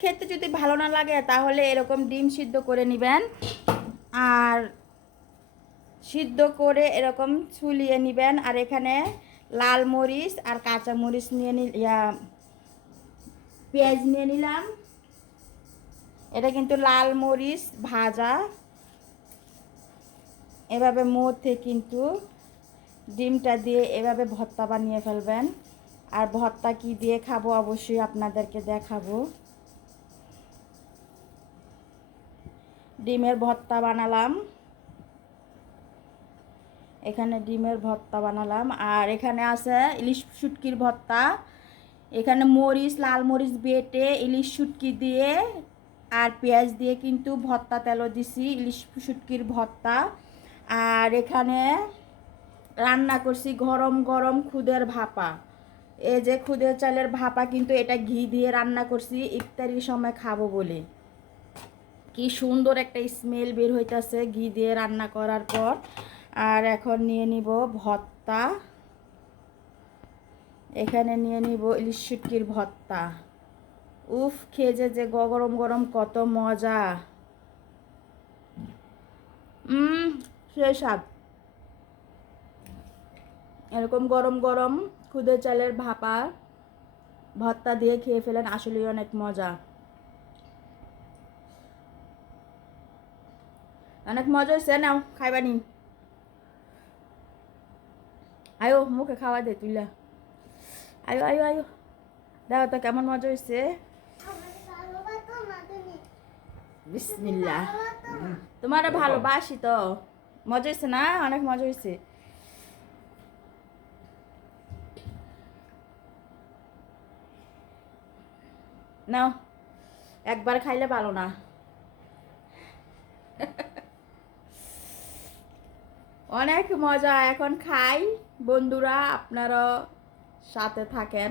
খেতে যদি ভালো না লাগে তাহলে এরকম ডিম সিদ্ধ করে নেবেন, আর সিদ্ধ করে এরকম ছুলিয়ে নেবেন। আর এখানে লাল মরিচ আর কাঁচা মরিচ নিয়ে পেঁয়াজ নিয়ে নিলাম। এটা কিন্তু লাল মরিচ ভাজা। এভাবে মধ্যে কিন্তু ডিমটা দিয়ে এভাবে ভর্তা বানিয়ে ফেলবেন। আর ভর্তা কি দিয়ে খাবো অবশ্যই আপনাদেরকে দেখাবো। ডিমের ভর্তা বানালাম, এখানে ডিমের ভর্তা বানালাম। আর এখানে আছে ইলিশ শুটকির ভর্তা। এখানে মরিচ, লাল মরিচ বেটে ইলিশ শুটকি দিয়ে আর পেঁয়াজ দিয়ে কিন্তু ভর্তা তেলও দিছি, ইলিশ শুটকির ভর্তা। আর এখানে রান্না করছি গরম গরম খুদের ভাপা। এই যে খুদের চালের ভাপা, কিন্তু এটা ঘি দিয়ে রান্না করছি ইফতারির সময় খাবো বলে। কি সুন্দর একটা স্মেল বের হইতেছে ঘি দিয়ে রান্না করার পর। আর এখন নিয়ে নিব ভর্তা। এখানে নিয়ে নিব ইলিশ শুটকির ভর্তা। উফ, খেয়ে যে গরম গরম কত মজা। সেই স্বাদ। এরকম গরম গরম খুদে চালের ভাপা ভর্তা দিয়ে খেয়ে ফেলেন, আসলেই অনেক মজা। অনেক মজা হয়েছে, নাও খাইবানি। আয়ো মুখে খাওয়া দে তুইলা। আয়ো আয়ো আয়ো, দেখো তো কেমন মজা হয়েছে। বিসমিল্লাহ। তোমার ভালোবাসি তো। মজা হয়েছে না? অনেক মজা হয়েছে। নাও, একবার খাইলে ভালো না। অনেক মজা। এখন খাই, বন্ধুরা আপনারা সাথে থাকেন।